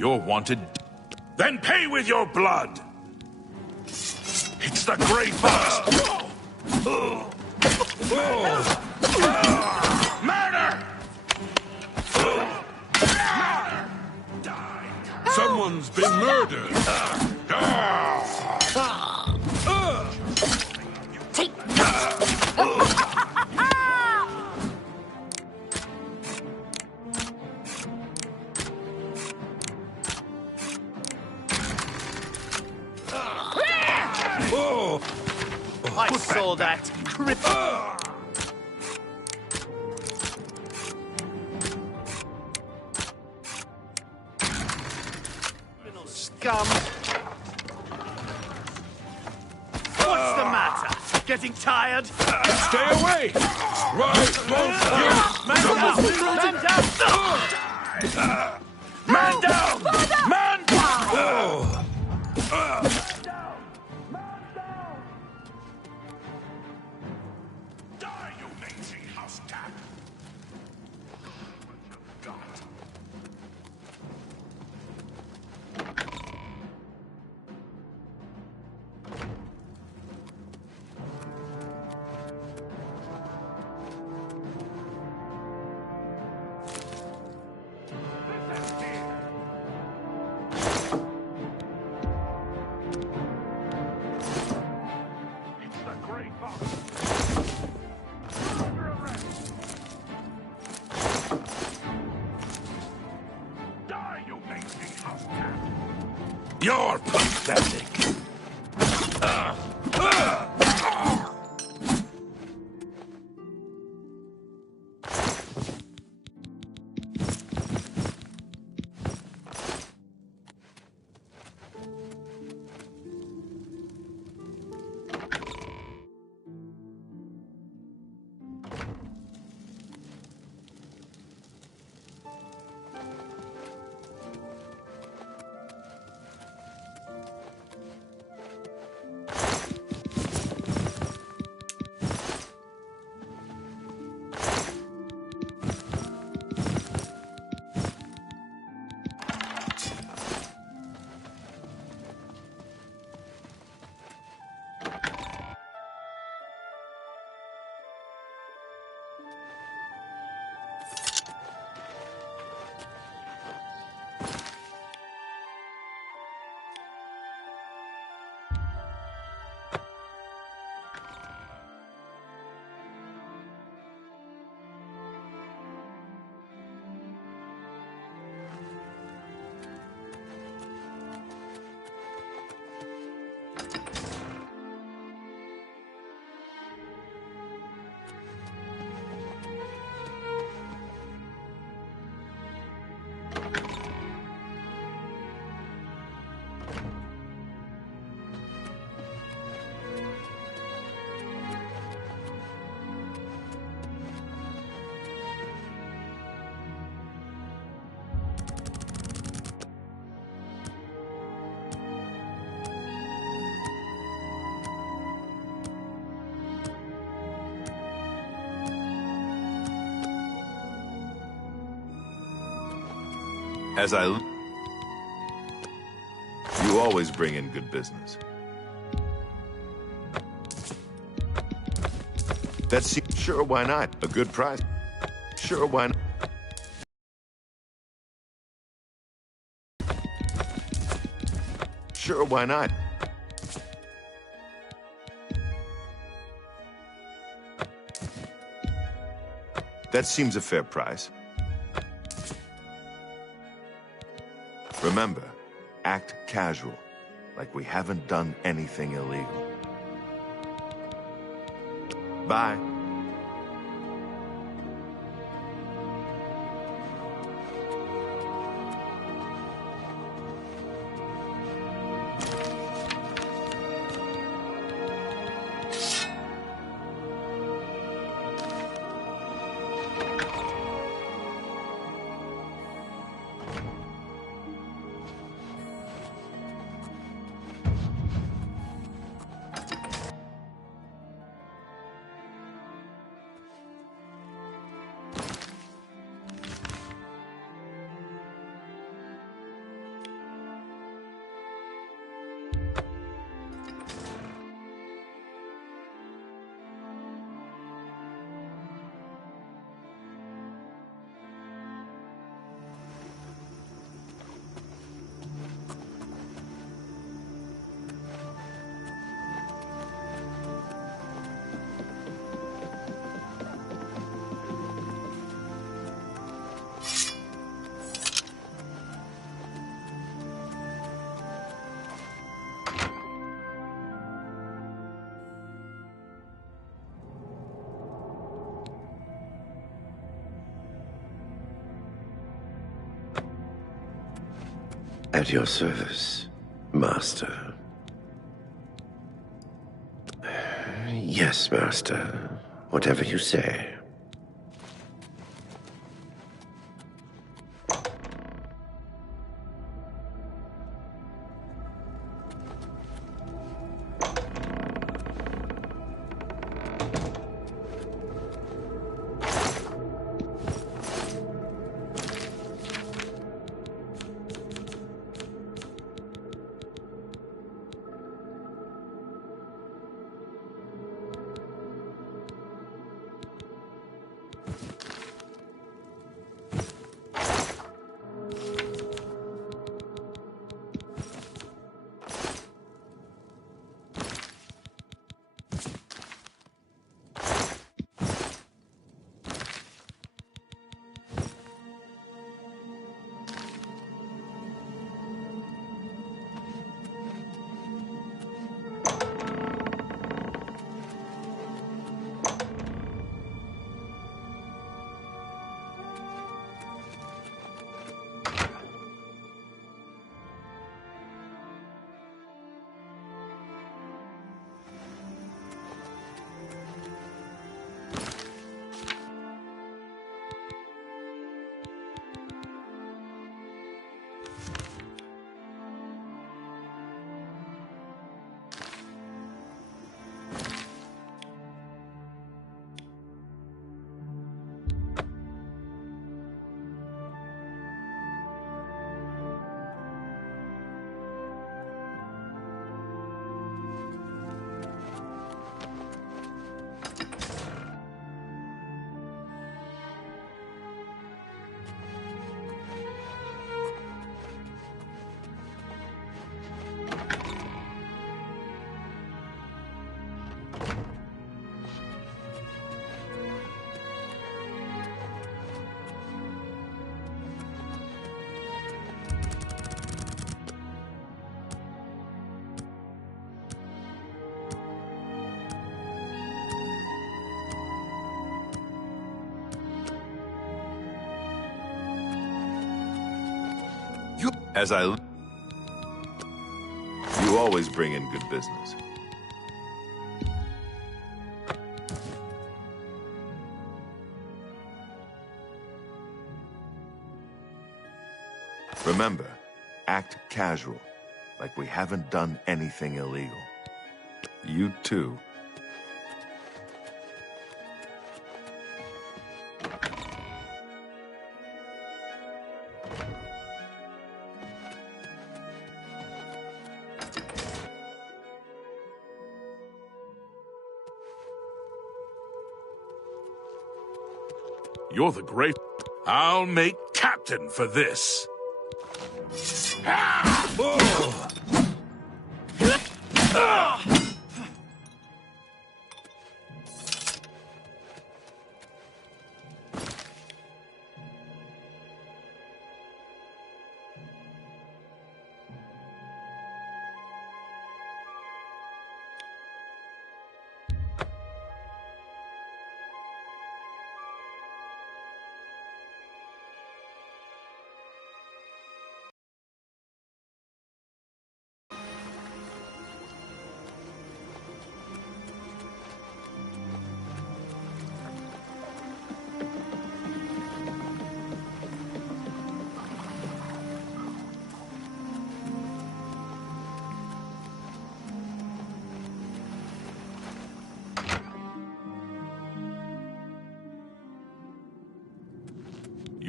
You're wanted. Then pay with your blood! It's the Great Boss! Murder! Someone's been murdered! Take I saw that. Criminal scum. What's the matter? Getting tired? Stay away! Right, Man down! Man down! Man down! Die, you lazy house cat! You're pathetic. As you always bring in good business. That's sure, why not? A good price. Sure, why not? Sure, why not? That seems a fair price. Remember, act casual, like we haven't done anything illegal. Bye. At your service, Master. Yes, Master. Whatever you say. You always bring in good business. Remember, act casual, like we haven't done anything illegal. You too. You're the great... I'll make captain for this.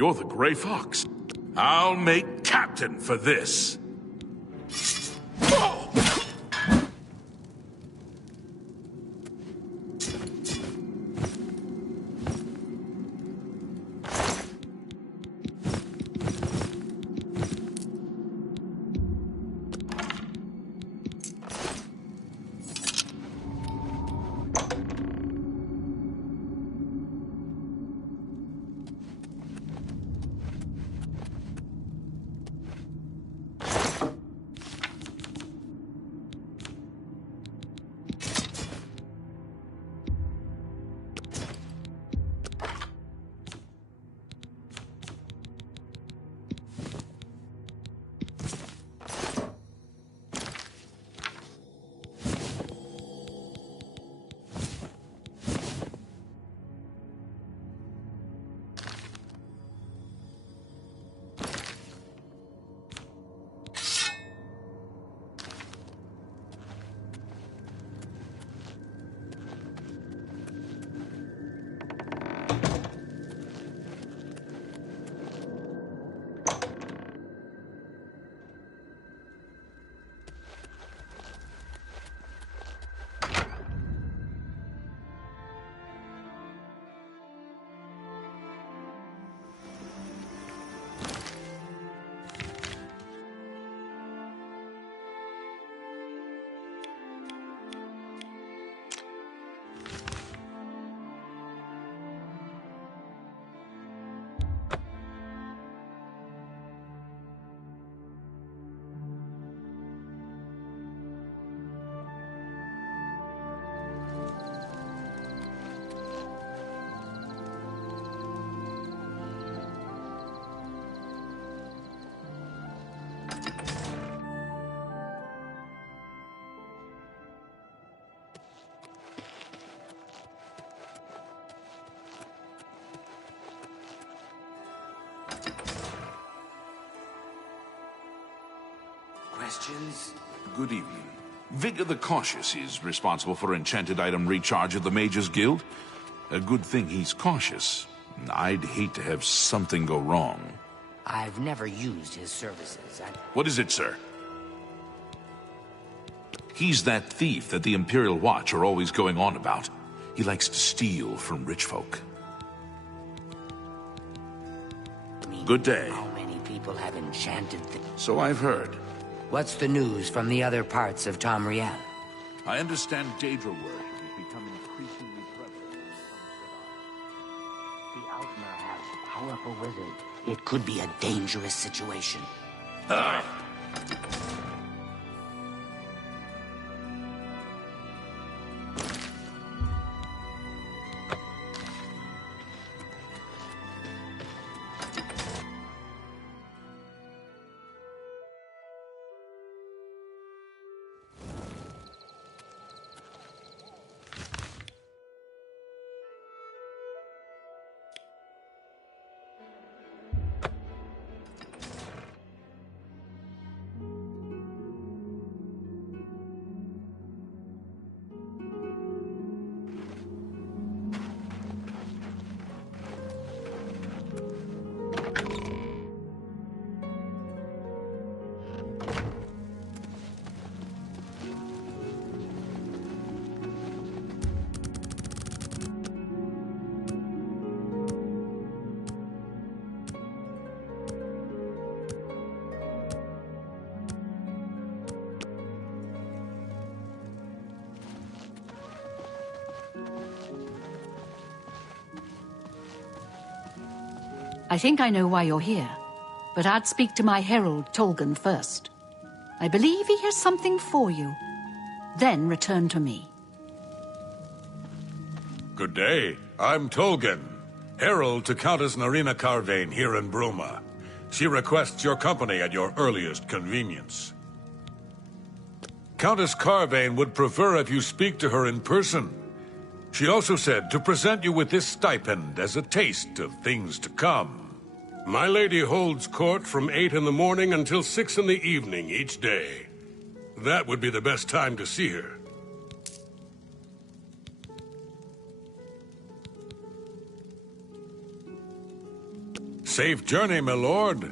You're the Gray Fox. I'll make captain for this. questions? Good evening. Vigor the Cautious is responsible for enchanted item recharge of the Mages Guild. A good thing he's cautious. I'd hate to have something go wrong. I've never used his services. What is it, sir? He's that thief that the Imperial Watch are always going on about. He likes to steal from rich folk. Good day. How many people have enchanted So I've heard. What's the news from the other parts of Tamriel? I understand Daedra work is becoming increasingly prevalent. The Outmer has powerful wizards. It could be a dangerous situation. I think I know why you're here, but I'd speak to my herald, Tolgan, first. I believe he has something for you. Then return to me. Good day. I'm Tolgan, herald to Countess Narina Carvane here in Bruma. She requests your company at your earliest convenience. Countess Carvane would prefer if you speak to her in person. She also said to present you with this stipend as a taste of things to come. My lady holds court from 8 in the morning until 6 in the evening each day. That would be the best time to see her. Safe journey, my lord.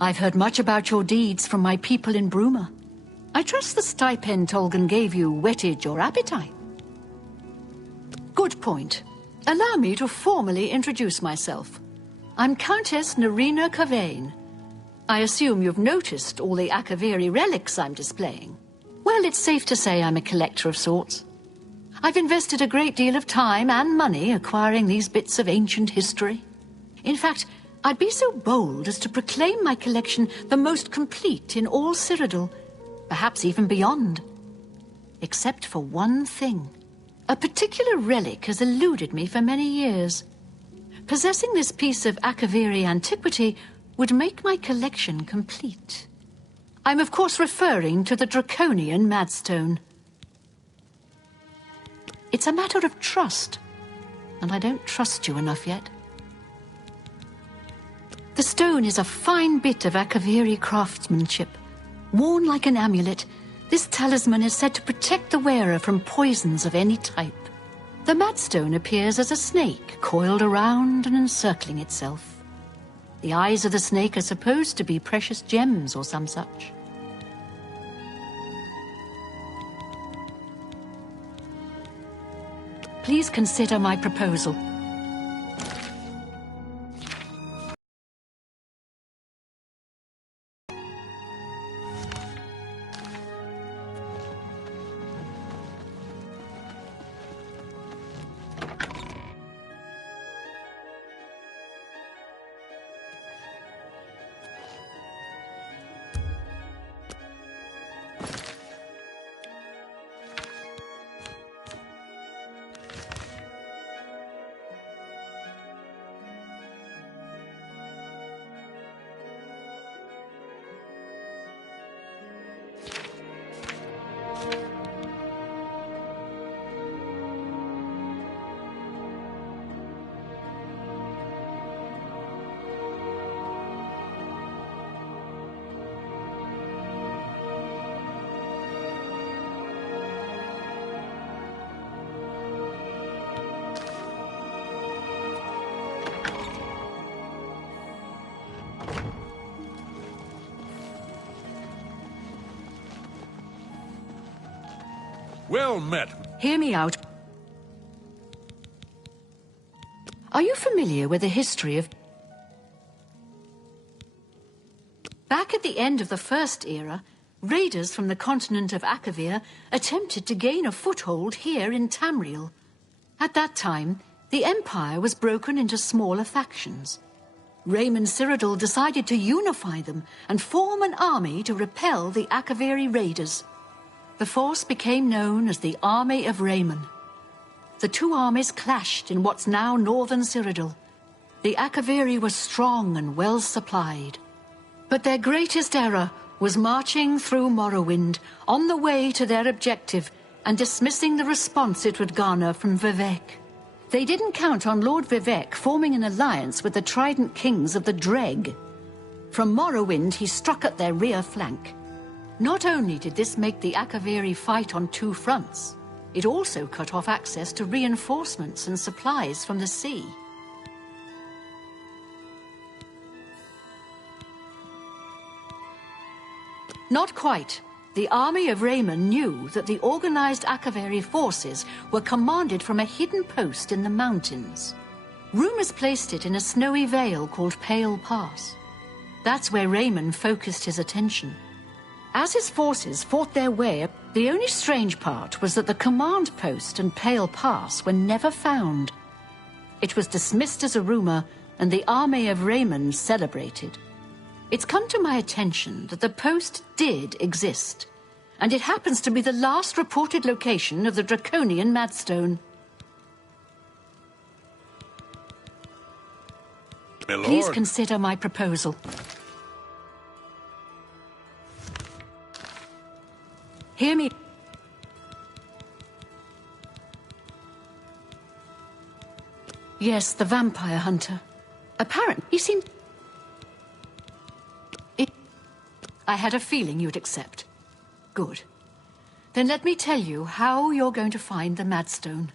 I've heard much about your deeds from my people in Bruma. I trust the stipend Tolgan gave you whetted your appetite. Good point. Allow me to formally introduce myself. I'm Countess Narina Carvane. I assume you've noticed all the Akaviri relics I'm displaying. Well, it's safe to say I'm a collector of sorts. I've invested a great deal of time and money acquiring these bits of ancient history. In fact, I'd be so bold as to proclaim my collection the most complete in all Cyrodiil, perhaps even beyond. Except for one thing. A particular relic has eluded me for many years. Possessing this piece of Akaviri antiquity would make my collection complete. I'm of course referring to the draconian Madstone. It's a matter of trust, and I don't trust you enough yet. The stone is a fine bit of Akaviri craftsmanship. Worn like an amulet, this talisman is said to protect the wearer from poisons of any type. The Madstone appears as a snake, coiled around and encircling itself. The eyes of the snake are supposed to be precious gems or some such. Please consider my proposal. Well met. Hear me out. Are you familiar with the history of... Back at the end of the First Era, raiders from the continent of Akavir attempted to gain a foothold here in Tamriel. At that time, the Empire was broken into smaller factions. Raymond Cyrodiil decided to unify them and form an army to repel the Akaviri raiders. The force became known as the Army of Raymond. The two armies clashed in what's now northern Cyrodiil. The Akaviri were strong and well supplied. But their greatest error was marching through Morrowind on the way to their objective and dismissing the response it would garner from Vivek. They didn't count on Lord Vivek forming an alliance with the Trident Kings of the Dreg. From Morrowind, he struck at their rear flank. Not only did this make the Akaviri fight on two fronts, it also cut off access to reinforcements and supplies from the sea. Not quite. The army of Raymond knew that the organized Akaviri forces were commanded from a hidden post in the mountains. Rumors placed it in a snowy vale called Pale Pass. That's where Raymond focused his attention. As his forces fought their way up, the only strange part was that the command post and Pale Pass were never found. It was dismissed as a rumor, and the army of Raymond celebrated. It's come to my attention that the post did exist, and it happens to be the last reported location of the Draconian Madstone. My lord. Please consider my proposal. Hear me. Yes, the vampire hunter. Apparently, he seemed... I had a feeling you'd accept. Good. Then let me tell you how you're going to find the Madstone.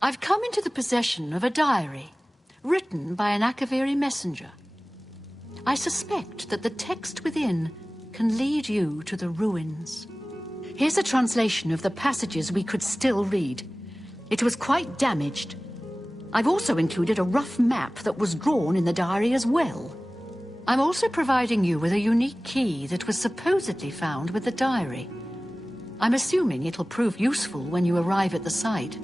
I've come into the possession of a diary, written by an Akaviri messenger. I suspect that the text within can lead you to the ruins. Here's a translation of the passages we could still read. It was quite damaged. I've also included a rough map that was drawn in the diary as well. I'm also providing you with a unique key that was supposedly found with the diary. I'm assuming it'll prove useful when you arrive at the site.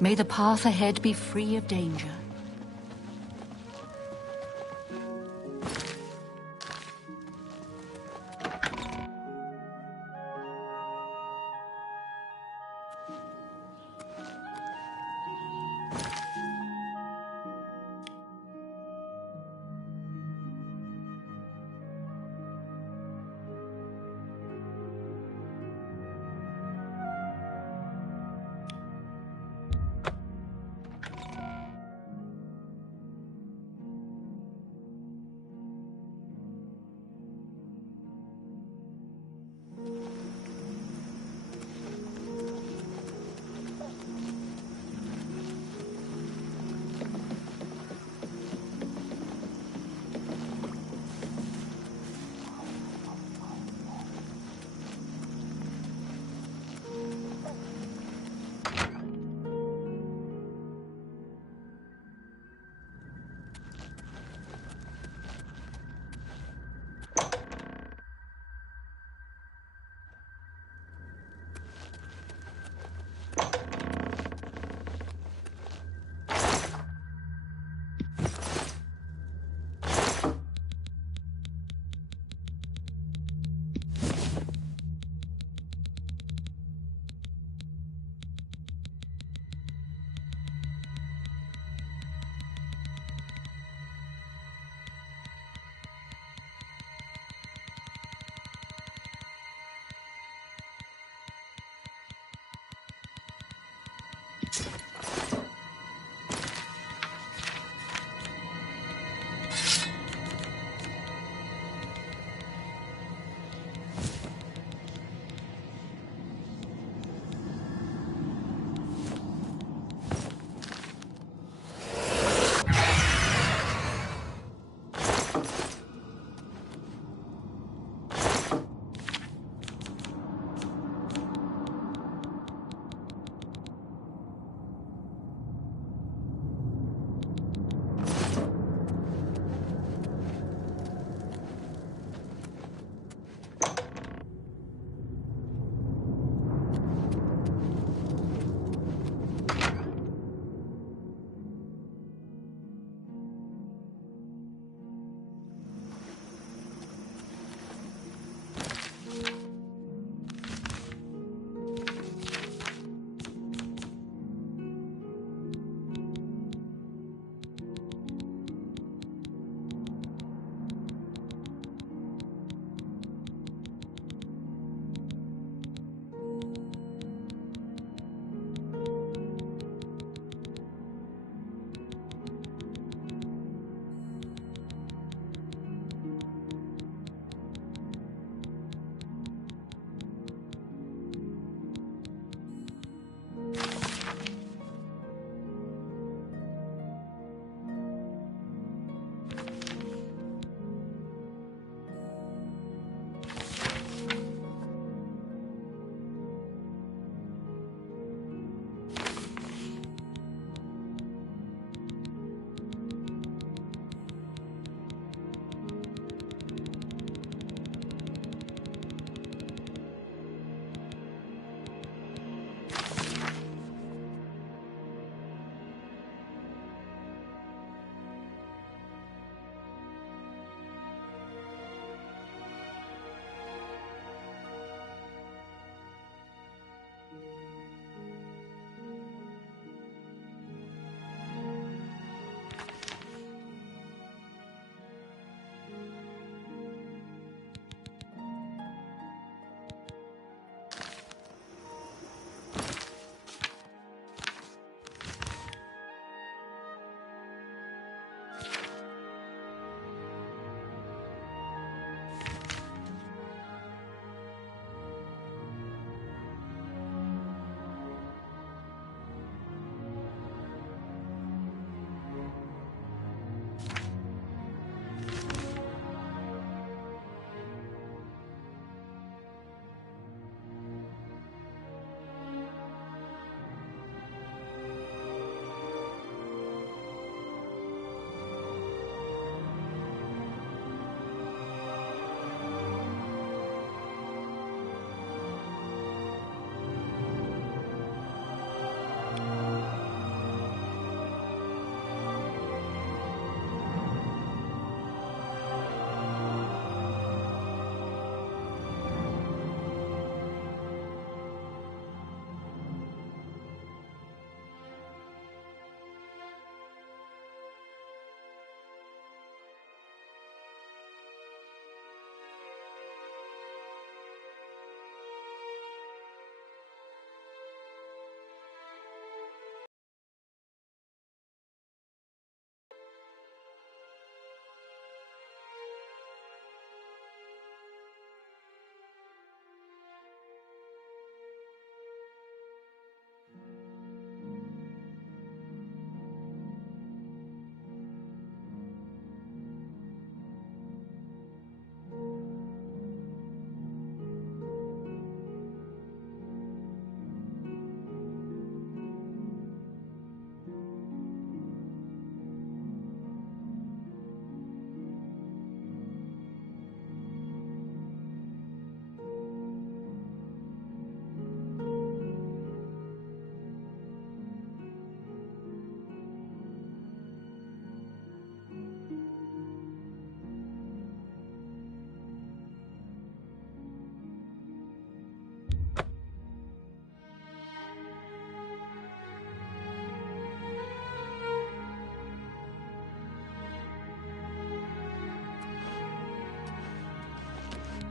May the path ahead be free of danger.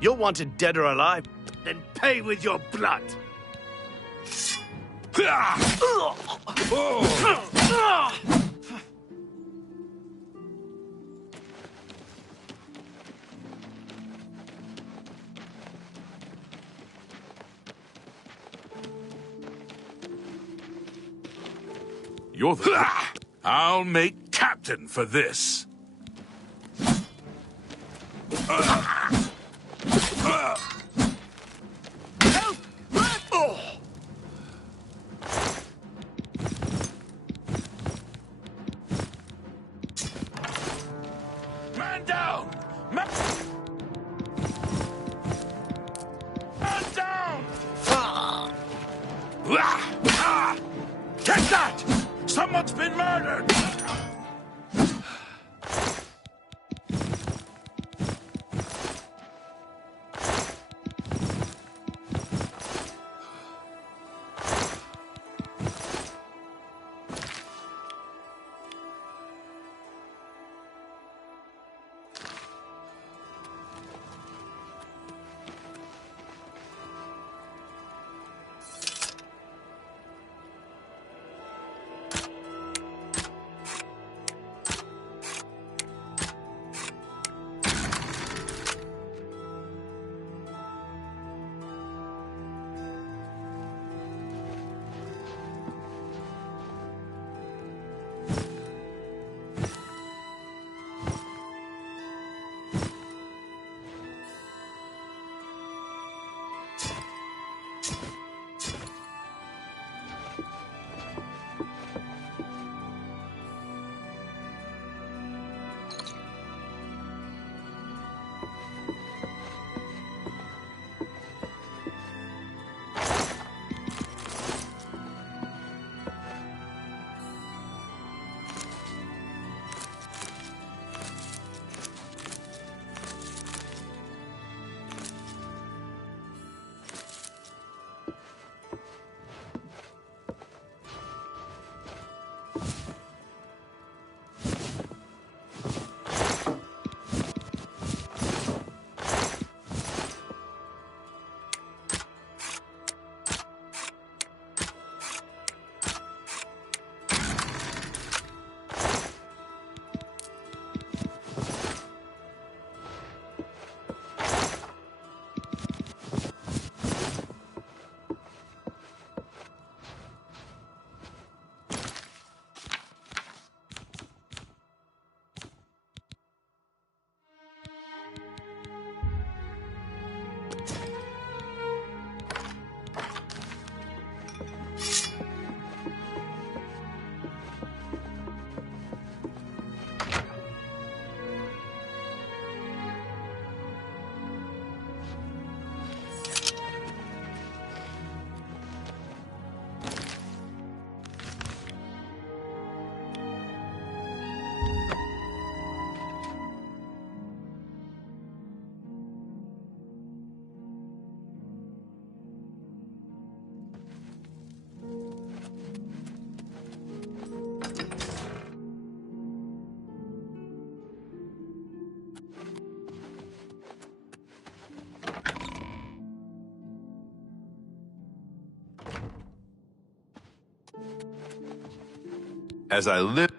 You're wanted dead or alive. Then pay with your blood. You're the... I'll make captain for this. Man down! Man down! Take that! Someone's been murdered! As I live,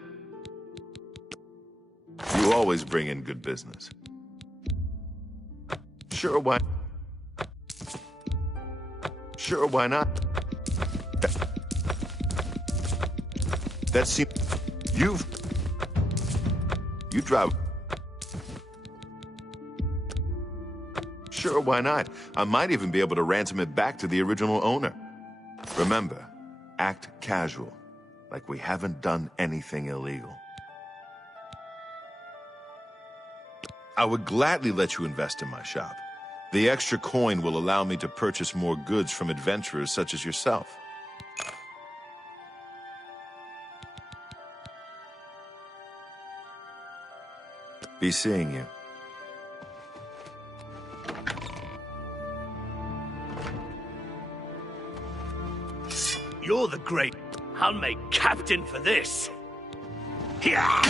you always bring in good business. Sure, why? Sure, why not? That seems... You drive... Sure, why not? I might even be able to ransom it back to the original owner. Remember, act casual. Like we haven't done anything illegal. I would gladly let you invest in my shop. The extra coin will allow me to purchase more goods from adventurers such as yourself. Be seeing you. You're the great... I'll make captain for this. Yeah.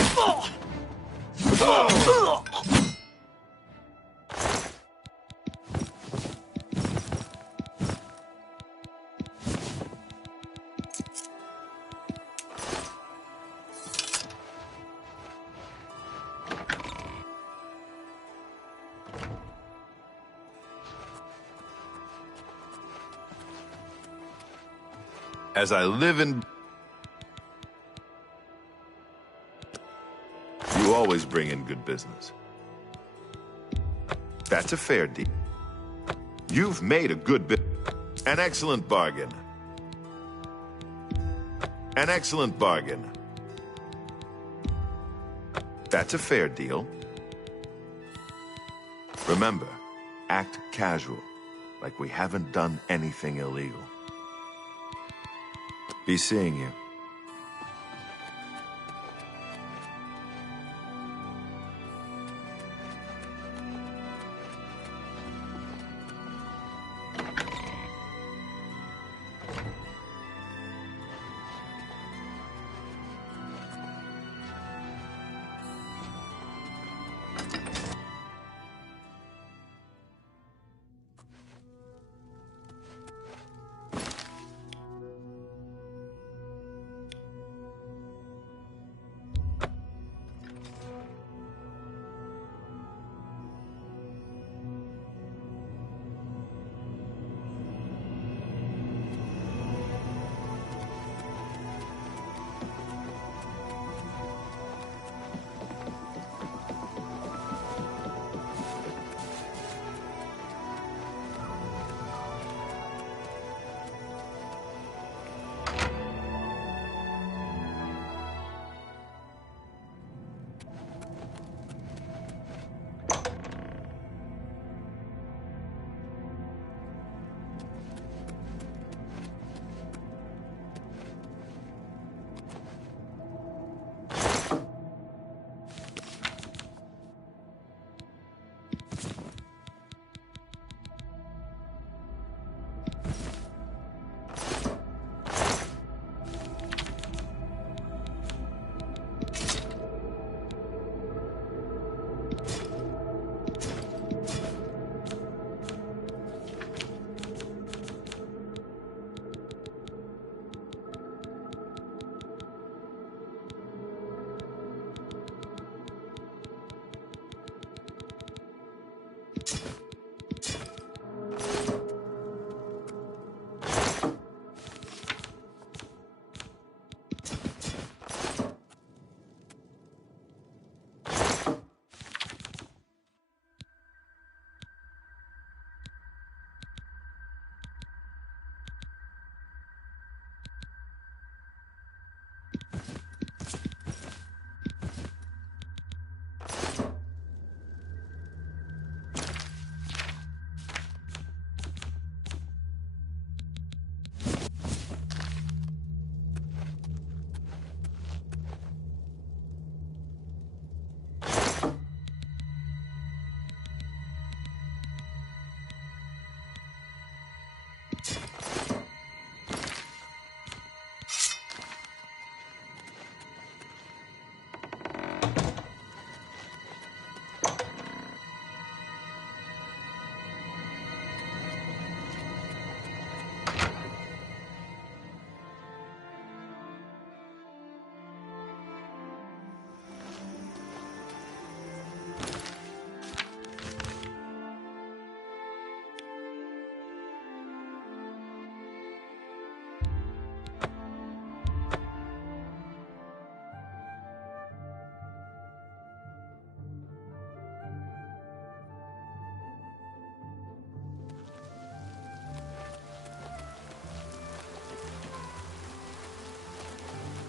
As I live in... You always bring in good business. That's a fair deal. You've made a good bit. An excellent bargain. An excellent bargain. That's a fair deal. Remember, act casual, like we haven't done anything illegal. Be seeing you.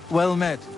Well met.